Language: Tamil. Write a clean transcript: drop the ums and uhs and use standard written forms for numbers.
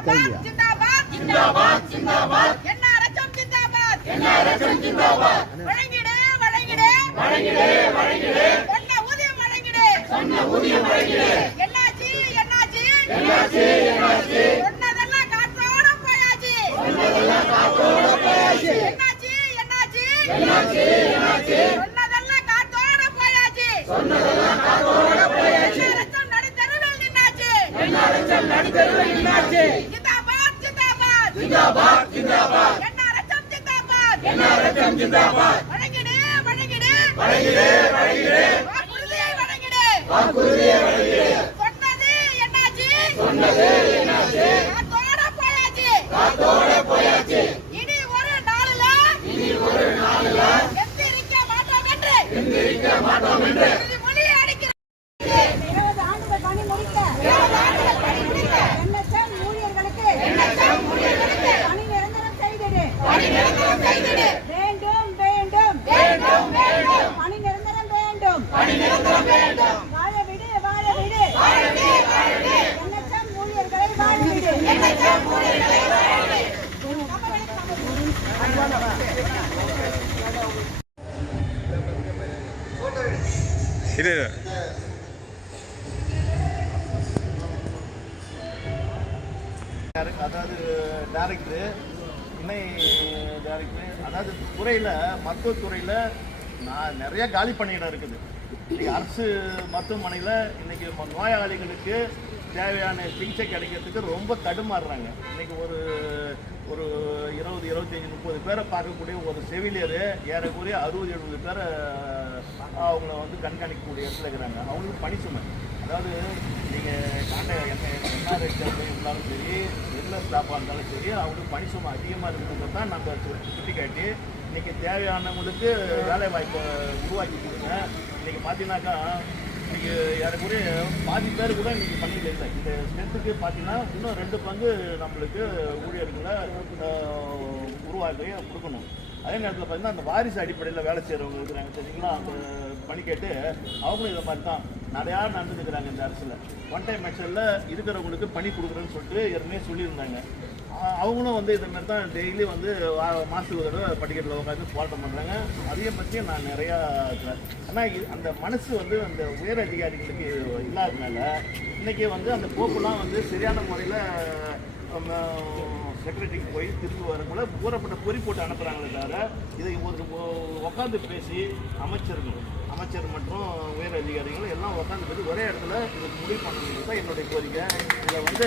ஜிந்தாபாத் ஜிந்தாபாத் ஜிந்தாபாத் என்ஆர்எச்எம் ஜிந்தாபாத் என்ஆர்எச்எம் ஜிந்தாபாத் வழங்கிடு வழங்கிடு வழங்கிடு வழங்கிடு சொன்ன ஊதியம் வழங்கிடு என்னாச்சு என்னாச்சு என்னாச்சு என்னாச்சு சொன்னதெல்லாம் காத்தோட போயாச்சு என்னாச்சு என்னாச்சு என்னாச்சு என்னாச்சு சொன்னதெல்லாம் காத்தோட போயாச்சு என்ஆர்எச்எம் நடுத்தெருவில் நின்னாச்சு ஜிந்தாபாத் ஜிந்தாபாத் ஜிந்தாபாத் ஜிந்தாபாத் என்ஆர்எச்எம் ஜிந்தாபாத் வழங்கிடு வழங்கிடு வழங்கிடு வழங்கிடு வாக்குறுதியை வழங்கிடு சொன்னது என்னாச்சு காத்தோட போயாச்சு இனி ஒரு நாளுல எந்திரிக்க மாட்டோம் என்று உறுதிமொழி அளிக்கிறோம். 20 ஆண்டுகள் பணி முடித்த என்எச்எம் ஊழியர்களுக்கு பணி நிரந்தரம் செய்திடு வேண்டும் வேண்டும் வேண்டும் பணி நிரந்தரம் வேண்டும் வாழ விடு என்எச்எம் ஊழியர்களை வாழ விடு இது அதாவது டைரக்டர் இணை டைரக்டர் அதாவது துறையில் மருத்துவத்துறையில் நான் நிறைய காலி பணியிடம் இருக்குது. இன்றைக்கி அரசு மருத்துவமனையில் இன்றைக்கி நோயாளிகளுக்கு தேவையான சிகிச்சை கிடைக்கிறதுக்கு ரொம்ப தடுமாறுறாங்க. இன்றைக்கி ஒரு 20, 25, 30 பேரை பார்க்கக்கூடிய ஒரு செவிலியர் ஏறக்குறைய 60-70 பேரை அவங்கள வந்து கண்காணிக்கக்கூடிய இடத்துல இருக்கிறாங்க. அவங்களுக்கு பணி சுமை. அதாவது நீங்கள் என்ஆர்எச்எம் இருந்தாலும் சரி, ரெகுலர் ஸ்டாஃபாக இருந்தாலும் சரி, அவங்களுக்கு பணி சுமை அதிகமாக இருக்கிறத தான் நம்ம சுட்டி காட்டி இன்றைக்கி தேவையானவங்களுக்கு வேலை வாய்ப்பை உருவாக்கி கொடுங்க. இன்றைக்கி பார்த்தீங்கன்னாக்கா இன்றைக்கி ஏறக்குறைய பாதி பேர் கூட இன்றைக்கி பணியில் இல்லை. இந்த ஸ்ட்ரென்த்துக்கு பார்த்தீங்கன்னா இன்னும் 2 பங்கு நம்மளுக்கு ஊழியர்களை உருவாக்கி கொடுக்கணும். அதே நேரத்தில் பார்த்தீங்கன்னா அந்த வாரிசு அடிப்படையில் வேலை செய்கிறவங்க இருக்கிறாங்க சரிங்களா, அந்த பணி கேட்டு அவங்களும் இதை மாதிரி தான் நிறையா நடந்துருக்கிறாங்க. இந்த அரசில் ஒன் டைம் ஆக்ஷனில் இருக்கிறவங்களுக்கு பணி கொடுக்குறேன்னு சொல்லிட்டு ஏற்கனவே சொல்லியிருந்தாங்க. அவங்களும் வந்து இதை மாதிரி தான் டெய்லி வந்து மாதத்துக்கு ஒரு தடவை படிக்கட்டில் உட்காந்து போராட்டம் பண்ணுறாங்க. அதையும் பற்றியும் நான் நிறையா இருக்கிறேன். ஆனால் அந்த மனசு வந்து அந்த உயர் அதிகாரிகளுக்கு இல்லாததுனால இன்றைக்கி வந்து அந்த போக்குலாம் வந்து சரியான முறையில் செக்ரட்டரிக்கு போய் திரும்பி வரக்குள்ள கூறப்பட்ட பொறி போட்டு அனுப்புகிறாங்களே தவிர இதை உட்காந்து பேசி அமைச்சர் மற்றும் உயர் அதிகாரிகள் எல்லாம் உட்காந்து பேசி ஒரே இடத்துல இதுக்கு முடிவு பண்ணணுங்கிறது தான் என்னுடைய கோரிக்கை. இதை வந்து